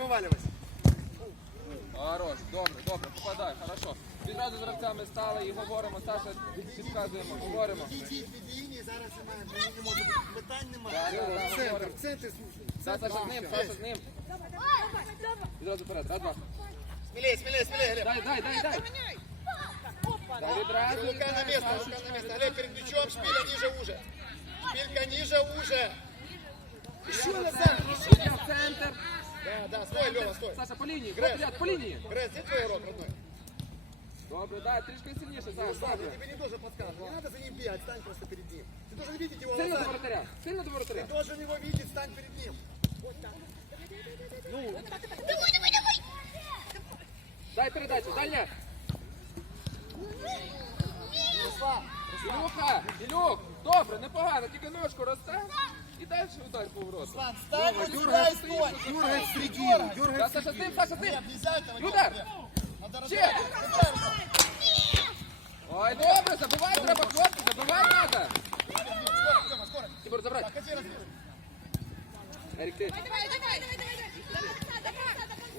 вивалювайся. Хорош, добре, добре, попадай, хорошо. Відразу з гравцями стали і говоримо, Саша, підказуємо, говоримо. Відійдіть від лінії, зараз немає, не, не може бути. Питань Да, немає. да, да, В центр, говоримо. в центр. Да, Саша з ним, Саша з ним. Відразу вперед, раз, два. Смелее, смелее, смелее, Глеб. Дай, дай, дай, дай. Дай відразу. Рука на место, рука на место. Глеб перед плечом, шпиля ниже уже. Шпилька ниже уже. Еще назад. Іди в центр. Да, да, стой, Лева, стой. Саша, по лінії, Грес. подряд, по лінії. Грес, где твой урок, родной? Добре, дай, трішки сильніше, Саша, Руслан, я добре. тебе не должен подсказывать. Не надо за ним бегать, стань просто перед ним. Ты должен видеть его Сильно до глазами. воротаря, сильно до воротаря. Ты должен его видеть, стань перед ним. Ну, Дай передачу, дальня. Руслан, Ілюха, Ілюх, добре, непогано, тільки ножку розстав. І далі удар по вороту. Руслан, стань вот сюда и стой. Дергай в середину, дергай Да, Саша, з ним, Саша, з ним. Глеб, нельзя этого делать, Удар. Глеб. Надо Ще. разобрать. Ой, добре, забивай треба, хлопці, забивай треба. Скорость, Лёва, скорость. Тимур, забирай. Так, ходи, разберись. Ерік, ти.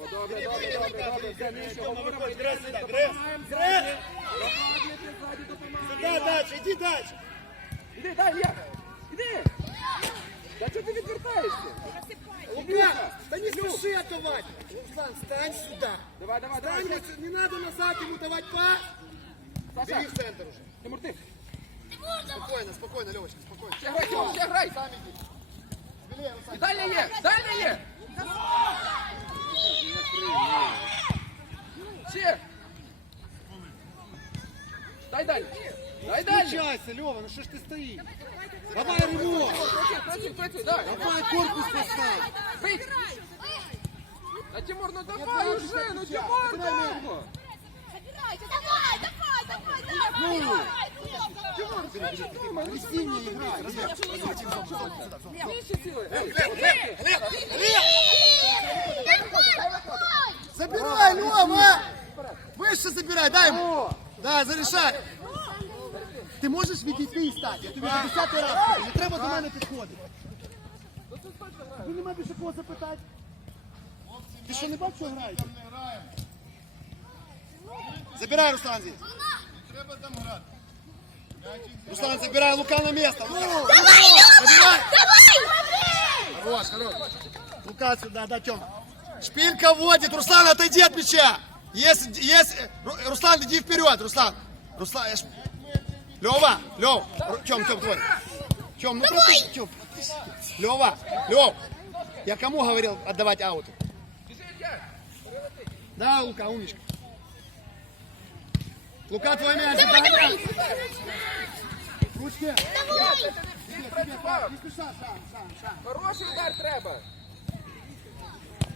О, добре, добре, добре, добре. Все, нижче, говоримо, йдемо, Грес сюда, допомагаємо Грес, ззаді. Допомагайте ззаді, допомагаємо. Да, дальше, иди дальше. Іди, дай, Ілля. Іди. Та чого ти відвертаєшся? Лука, да не спеши отдавать. Руслан, стань сюда. Давай, давай, давай. Стань, ще. вот, не надо назад ему давать пас. Саша, Бери в центр уже. Тимур, ти. Спокойно, спокойно, Левочка, спокойно. Ще грай, Тимур, ще грай. Сам иди. Смелее, Руслан. І дальня є, дальня є. Ще. Дай дальню. Дай. Включайся, Лева, ну что ж ты стоишь? Давай ремонт. Працюй, працюй, дай. Давай корпус поставь. Бий. А Тимур, ну давай уже, ну Тимур, дай його. Тимур, ти що думаєш? Ну що ти Синий играй. Більше сили. Ей, Глеб, Глеб, Забирай, Лева! Выше забирай, дай ему. Да, зарешай. Ти можеш відійти і стати? Я тобі вже десятий раз кажу, не треба до мене підходити. Ви нема більше кого запитати. Ти що не бачиш, що граєте? Забирай, Руслан, здесь. Треба там грати. Руслан, забирай Лука на место. Ну, забирай. Хорош, хорош. Лука сюда, да, Тём. Шпилька вводит. Руслан, отойди от мяча. Есть, есть. Ру- Руслан, иди вперед, Руслан. Руслан, я ж... Лева, Лев. Тём, Тём, твой. Тём, ну пропусти, Тём. Лева, Лев. Я кому говорил отдавать аут? Да, Лука, умничка. Лука, твой мяч. Давай, Ручки. працював. Не спеша, сам, сам, сам. Хороший удар треба.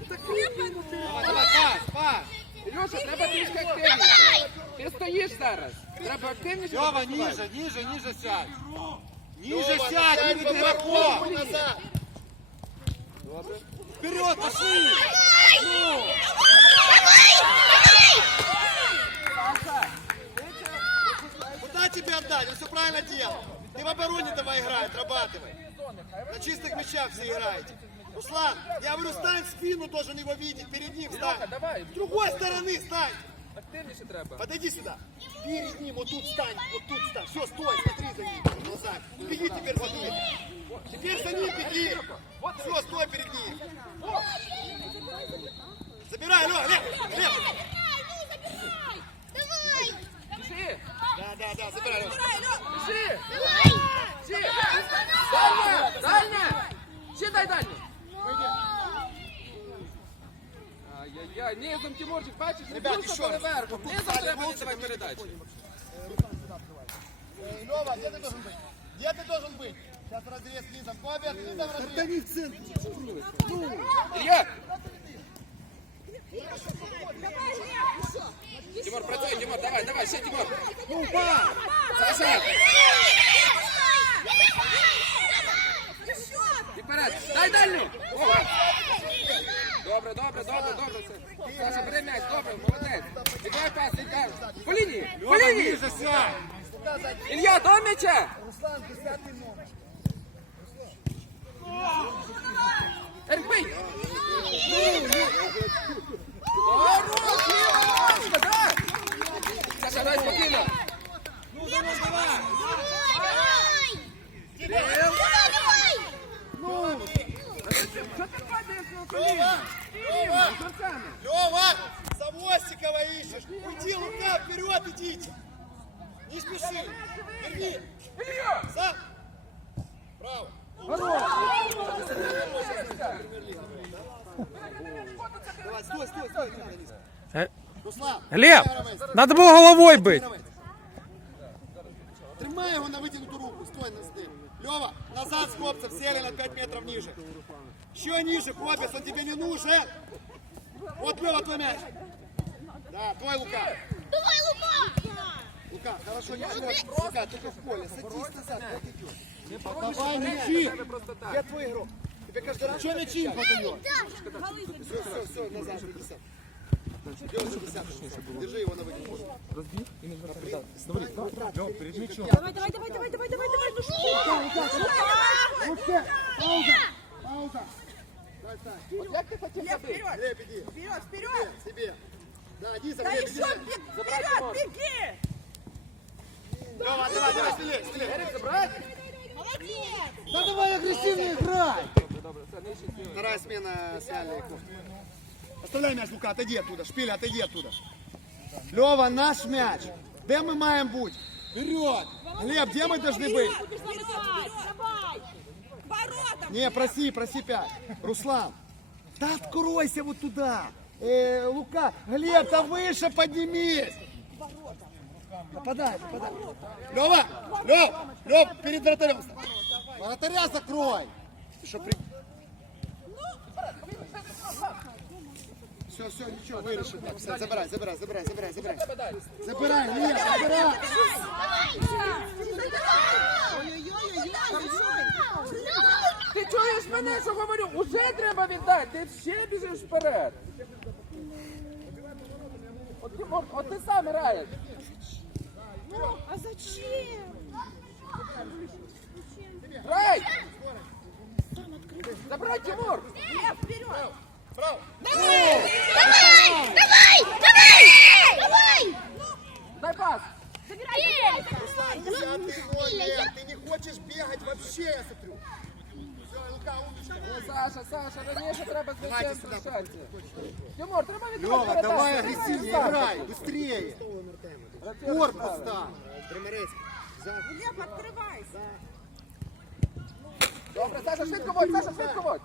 Давай, давай, пас, пас. Ілюша, треба трішки активніше. Ти стоїш зараз. Треба активніше. Лева, працювати. ниже, ниже, ниже сядь. Ниже Лёва, сядь, сядь перед по игроком. игроку назад. Вперед, пошли. Куда тебе отдать? Он все правильно делал. Ты в обороне давай играй, отрабатывай. На чистых мячах все играете. Руслан, я говорю, стань в спину, должен его видеть, перед ним Ілюха, стань. давай. С другой стороны стань. Активніше треба. Подойди сюда. Перед ним, вот тут стань, вот тут стань. Все, стой, смотри за ним, глазами. Беги теперь за ним. Теперь за ним беги. Все, стой перед ним. Забирай, Лёва, Лев, Лев. Біжи, Да, да, да, забирай, Лёва. біжи. Ще. Дальня, дальня. Ще дай дальню. Ай-яй-яй, низом Тимурчик, бачиш, не Ребят, просто еще раз. переверхом. Вот тут Низом стали треба молча, віддавати там передачі. Э, Лёва, где ты должен быть? Где ты должен быть? Сейчас разрез низом. Коби, низом разрез. не в центре. Илья! Тимур, працюй, Тимур, давай, давай, ще Тимур. Ну, па! Саша, і вперед. Дай дальню. О. Добре, добре, добре, добре. Це. Саша, бери м'яч, добре, молодець. Віддай пас, віддай. По лінії, по Лева, лінії. ниже сядь. Илья, до м'яча. Руслан, десятый номер. Ерик, бий. Хорош, Глеб, надо было головой быть. Тримай его на вытянутую руку, стой на. Лева, назад с копцев, сели на 5 метров ниже. Еще ниже, Копец, он тебе не нужен. Вот, Лева, твой мяч. Да, твой Лука. Давай, Лука! Лука, хорошо, не отходишь. Лука, только в поле. Садись назад, как идешь. Подавай мячи. Где твой игрок? Тебе каждый раз... Что мячи им подает? Все, все, все, назад, иди сам. Держи его на вытянутую. Давай, давай, давай, давай, давай, давай, давай, ну что? Лука, пауза, пауза. Давай, ставь. От як ти хотів забити? Глеб, иди. Вперед, вперед! Себе. Да, иди за Да еще вперед, беги! Лёва, давай, давай, смелее, смелее. Ерик, забрати? Молодец! Да давай агрессивно играй. Вторая смена сняли кофту. Оставляй мяч, Лука, отойди оттуда. Шпиля, отойди оттуда. Лева, наш мяч. Где мы маем быть? Вперед! Глеб, где мы должны быть? Не, проси, проси пять. Руслан, да откройся вот туда. Э, Лука, Глеб, да выше поднимись. Попадай, попадай. Лева, Лев, Лев, перед вратарем. Вратаря закрой. Ты что, при Все, все, ничего, вырежи. Так, все, забирай, забирай, забирай, забирай, забирай. Тебе дай. Забирай, нет, забирай. Ти чуєш мене, що говорю? Уже треба віддати, ти ще біжиш вперед. От, Тимур, от ти сам граєш. А зачем? Грай! Забирай, Тимур! Нет, вперед! Давай! Давай! Давай! Давай! Дай пас! Забирай! Ты не хочешь бегать вообще, я смотрю. Саша, Саша, раніше треба з м'ячем сюди. прощатися. Тимур, треба віддавати Лева, передачу. давай Саша. играй, быстрее. Корпус там. Глеб, открывайся! Добре, Саша, швидко водь, Саша, швидко водь.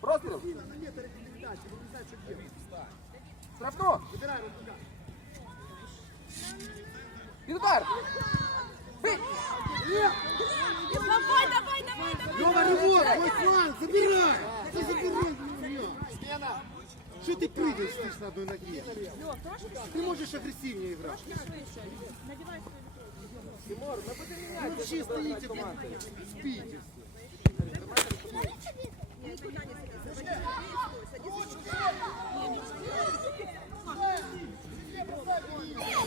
Простріл. Штрафну. Під удар. Бий. Давай, давай, давай, давай! Лева, рывок, твой фланг, забирай. Ты забирай. Смена. Что ты прыгаешь, стоишь на одной ноге? Ты можешь агрессивнее играть. Тимур, ми будемо міняти. Вообще стоите, блин, спите.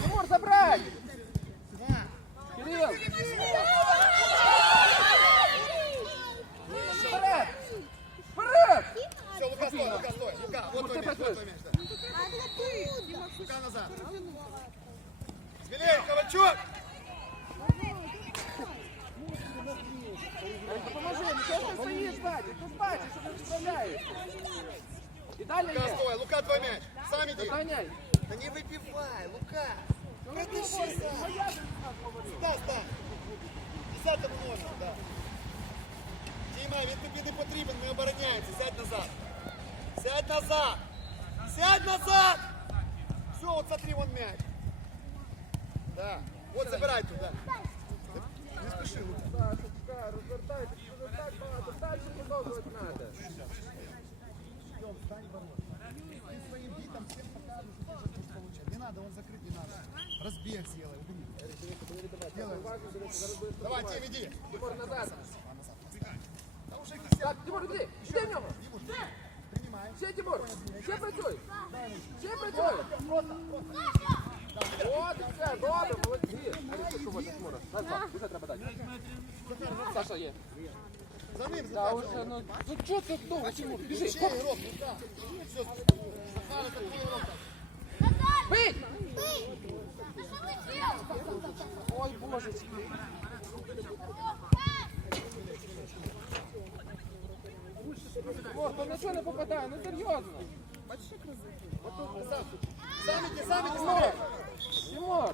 Тимур, забрай. Кирилл. Вперед. Вперед. Все, Лука, стой, Лука, стой. Лука, вот твой мяч, вот твой мяч. Лука назад. Смелее, Ковальчук. Допоможи, ну що ти стоїш, Вадик? Ти ж бачиш, що ти справляєшся. І далі Лука, є. стой. Лука, твой мяч. Сам иди. Доганяй. Да не выпивай, Лука. Продыши сам. Став, став. Десятому номеру, да. Діма, він тобі не потрібен, не обороняється. Сядь назад. Сядь назад. Сядь назад. Все, вот смотри, вон мяч. Да. Вот забирай туда. Разбег сделай, убери. Делай. Давай, Тим, иди. Тимур, назад. Да уже их Так, Тимур, іди. Іди в нього. принимаем. Ще, Тимур. Ще працюй. Ще працюй. От і все, добре, молодці. А ти що, Тимура? Назад, вже треба дати. Саша є. За ним, за Та ним. уже, ну, ну чого ти довго, Тимур, біжи, Ще хоп, ігрок, Лука. Все, Захара, такий ігрок. бий! Ой, боже. О, то нічого не попадає, ну серйозно. Саміті, саміті, смотри. Тимур, ну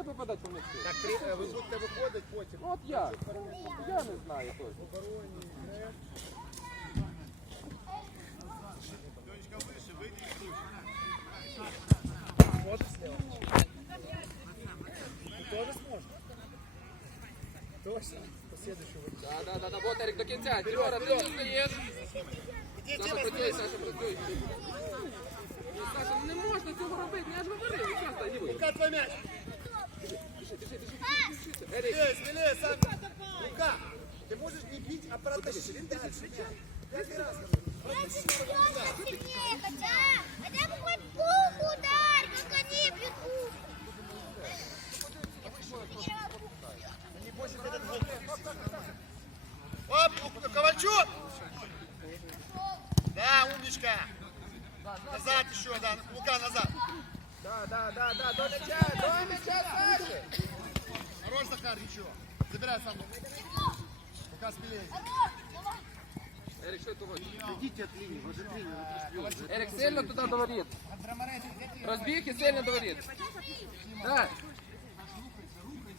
як не попадати по м'ячу? Так, три- ви будете виходити потім. Ну от як? Я не знаю точно. Да, да, да, да, вот Ерік до кінця. Тимура, ти не стоїш. Саша, працюй, Саша, працюй. Ну, Саша, ну не можна цього робити, ну я ж говорив, і що стань, диви. Лука, твій м'яч. Смелее, смелее, сам. Лука, ты можешь не бить, а протащи дальше. Пятый раз. Сильнее хотя. Хотя бы хоть пух ударь, как они бегут. Оп, Лука, Ковальчук. Да, умничка. Назад еще, да. Лука, назад. Да, да, да, да, до м'яча, до м'яча, Саша. Хорош, Захар, ничего. Забирай сам. Лука, смелее. Ерік, що ти хочеш? Идите от линии, возле линии. Ерік, сильно туди до воріт. Розбіг і сильно до воріт. Так.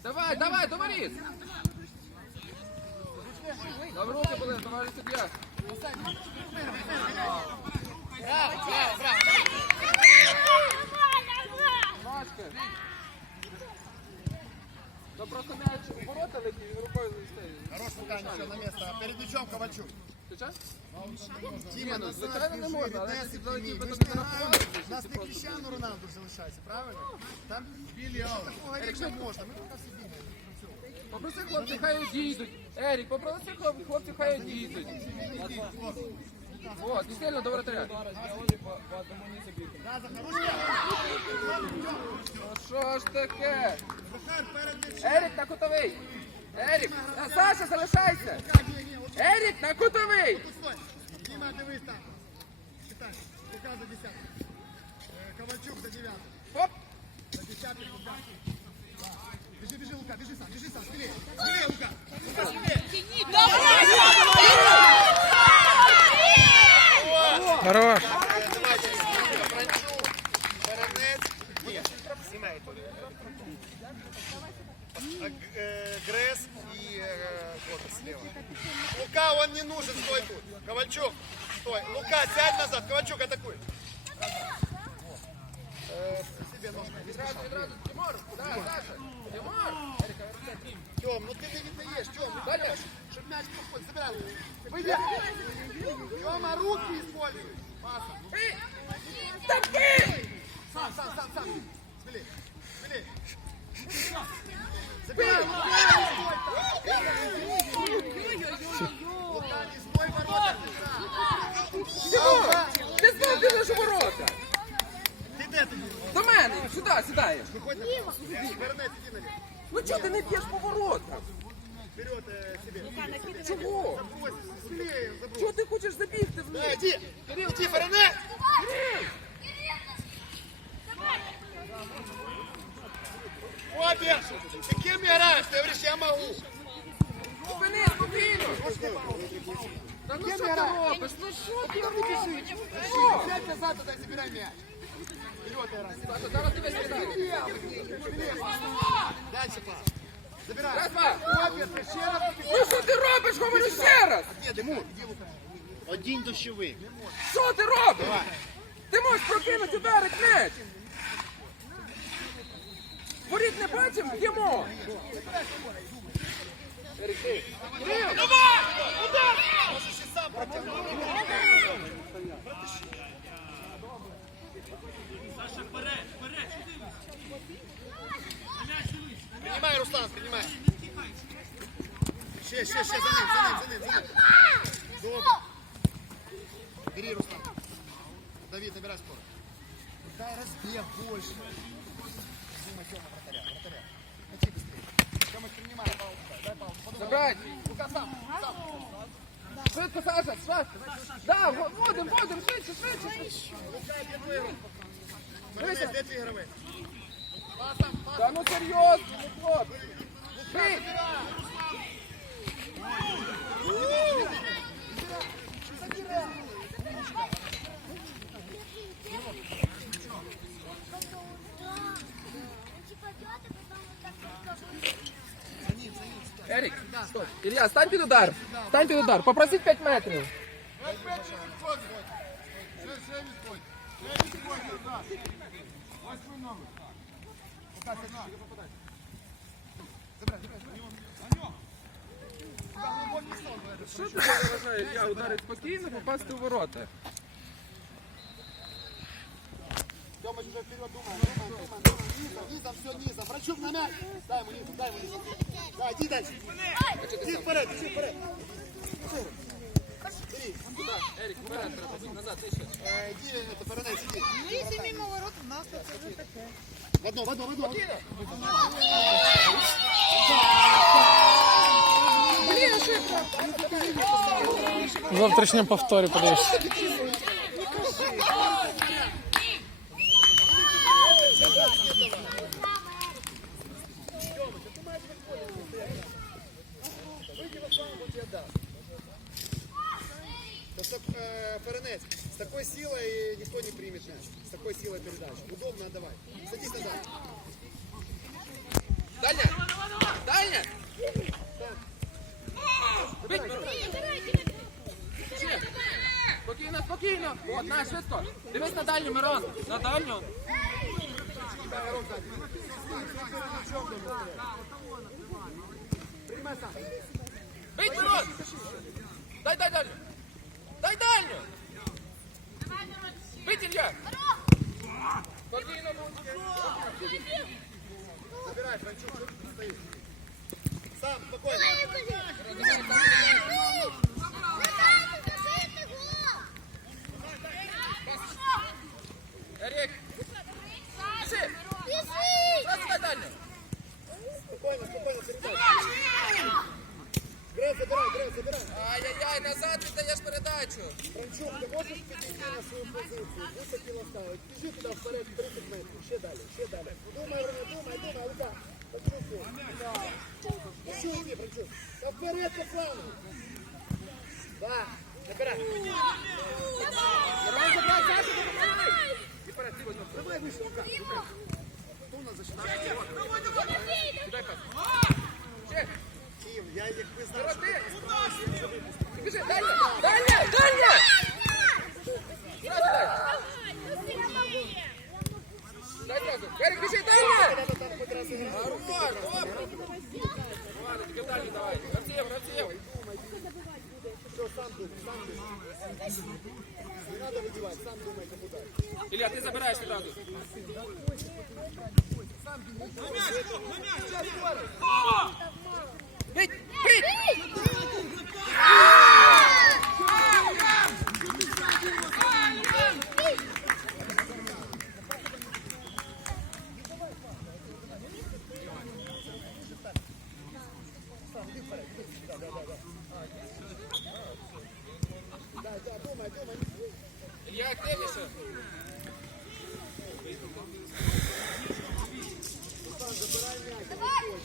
Давай, давай, до воріт. Там руки були, товариш суддя. Браво, браво, браво. Пачка. Да просто мяч у ворота летит, він рукою. Хорош Лукан, все на место. Перед мячом Ковальчук. Ти чо? Тіма, ну, ну, не ну, можна, але якщо б залетів би тобі на У нас не Кріщану Роналду залишається, правильно? Там такого Ерік, не можна, ми поки всі бігаємо. Попроси хлопці, хай дійдуть. Ерік, попроси хлопці, хай дійдуть. От, і сильно до воротаря. Да, Захарушка. Ну що ж таке? Захар, перед мячем. Ерік на кутовий. Ерік, а, Саша, залишайся. Ні, ні, от Ерік на кутовий. тут стой. Діма, дивись там. Читай. Лука за десятку. Е, Ковальчук за дев'ятку. Хоп. За десятку, Лука. Да. Біжи, біжи, Лука, біжи сам, біжи сам, смелее. Смелее, Лука. Лука, Тёма, руки используй. Паса. Бий. Сам, сам, сам, сам. Не стой, ворота. Тимур, ти знов біжиш у ворота. Ти де тоді? До мене, сюди, сідаєш. Виходь на Вернець, іди на нього. Ну чого ти не б'єш по воротах? Вперед э, себе. Чого? Забрось, смелее, забрось. Чого ти хочеш забігти в Да, них? иди, иди, Вернець. Обе. Ты кем играешь? Ты говоришь, я могу. Зупини, спокійно. Та ну що ти робиш? Ну що ти робиш? Що? Сядь назад, туда забирай мяч. Вперед, Эрас. Саша, зараз тебе сідає. Дальше пас. Забирай. Раз, два. Обе, ты ще раз. Ну що ти робиш? Говорю ще раз. Нет, Диму. Иди, Лука. Один душевый. Що ти робиш? Ти можеш прокинути ударить м'яч. Воріт не бачив? Б'ємо. Кирил, Можешь и сам протянуть. Ще, ще, ще, за ним, за ним, за ним, за ним. Добре. Бери, Руслан. Давид, набирай скорость. Дай разбег больше. Дима, Тёма, вратаря, вратаря. Мячи быстрее. Тёма, принимай, паузу, дай паузу. Подумай. Забрать. Лука, сам, сам. Швидко, Саша, швидко. Да, во- вводим, вводим, швидше, швидше, швидше. Ференець, де твій гравець? Та ну серйозно, ну хлопці. Бий! Ерік, стоп. Ілля, стань під удар. Стань під удар. Попросіть 5 метрів. П'ять метрів відходь. Ще, ще відходь. Ще відходь, так. Восьмий номер. Що ти вважаєш? Я ударить спокійно, попасти у ворота. Тьомич уже вперед, думай, думай, думай, думай. Низом, низом, все, низом. Врачук на мяч. Дай ему низом, дай ему низом. Да, иди дальше. Иди вперед, иди вперед. Бери. Ерік, вперед треба, назад, нижче. Э, Иди, это, Ференець, иди. Ну, якщо мимо ворот, у нас то це вже таке. В одно, в одно, в одно. Блін, ошибка. В завтрашньому повторі подивишся. Такой силой никто не примет мяч. С такой силой передач. Удобно отдавай. Садись назад. Дальня! Дальня! Ще! Спокійно, спокійно! От, на, швидко! Дивись на дальню, Мирон! На дальню! Бить, Мирон! Дай, дай дальню! Дай дальню! Бить, Илья! Спокійно, будь! Забирай, Франчук, что ты стоишь? Сам, спокойно. Эрик! Бежи! Сразу дай дальню! Спокойно, спокойно, передай. Грей, забирай, Грей, забирай. Ай-яй-яй, назад віддаєш передачу! Франчук, ты можешь перейти на свою позицию? Высоки наставить. Бежи туда вперед, 30 метров. Еще далее, еще далее. Думай, Рома, думай, думай, Лука. Франчук. Еще иди, Франчук. Да вперед, по плану. Да, набирай. Давай, забирай, Саша, допомагай! І вперед, ти возьми. Давай выше, Лука. Лука. Кто у нас защитает? Кидай пас. Ще, Киев, я их не знаю. роти! Біжи, дальня! Дальня! Дальня! Сразу дай! Дай сразу! Эрик, біжи, дальня! Надо там хоть раз играть. Хорош, добре! Ладно, тільки дальню давай. Гравців, гравців! Все, сам думай, сам думай. Не надо выдевать, сам думай, кому дать. Ілля, ти забираєш одразу. Бить! Бить! Ілля, активніше.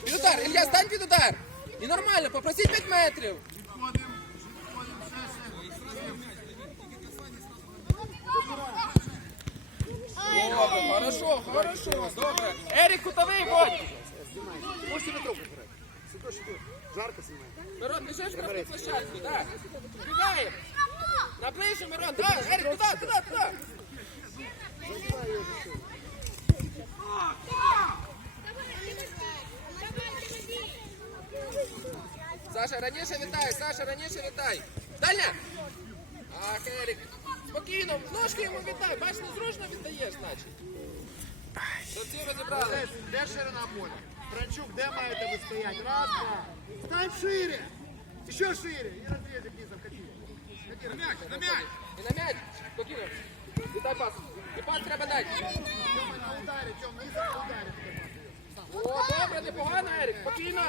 Під удар, Ілля, стань під удар. І нормально, попросіть 5 метрів. Відходимо, відходимо, ще, ще. Добре, хорошо, хорошо, добре. Ерік, кутовий, водь. Можете на трубку играть. Сюда, сюда. Жарко снимай. Мирон, біжиш просто в площадку, так. Бігаємо. На ближче, Мирон, давай, Ерік, туди, туди, туди. Саша, раніше вітай, Саша, раніше вітай. Дальня. Ах, Ерік. Спокійно, ножки йому віддай. Бач, незручно віддаєш, значить. Гравці розібрали. Де, де ширина поля? Франчук, де маєте ви стоять? Раз, два. Стань шире. Еще шире. И разрезик низом ходи. Ходи, на мяч, на мяч. І на м'яч. Спокійно. Віддай пас. І пас треба дати. Тёма на ударе, Тём, низом на ударе. О, добре, непогано, Ерік. Спокійно.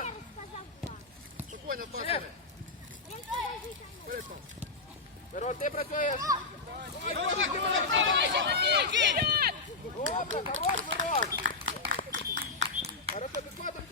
понял, пацаны. Берон, ти працюєш. Добре, хорош, Берон. Хорошо, підходимо.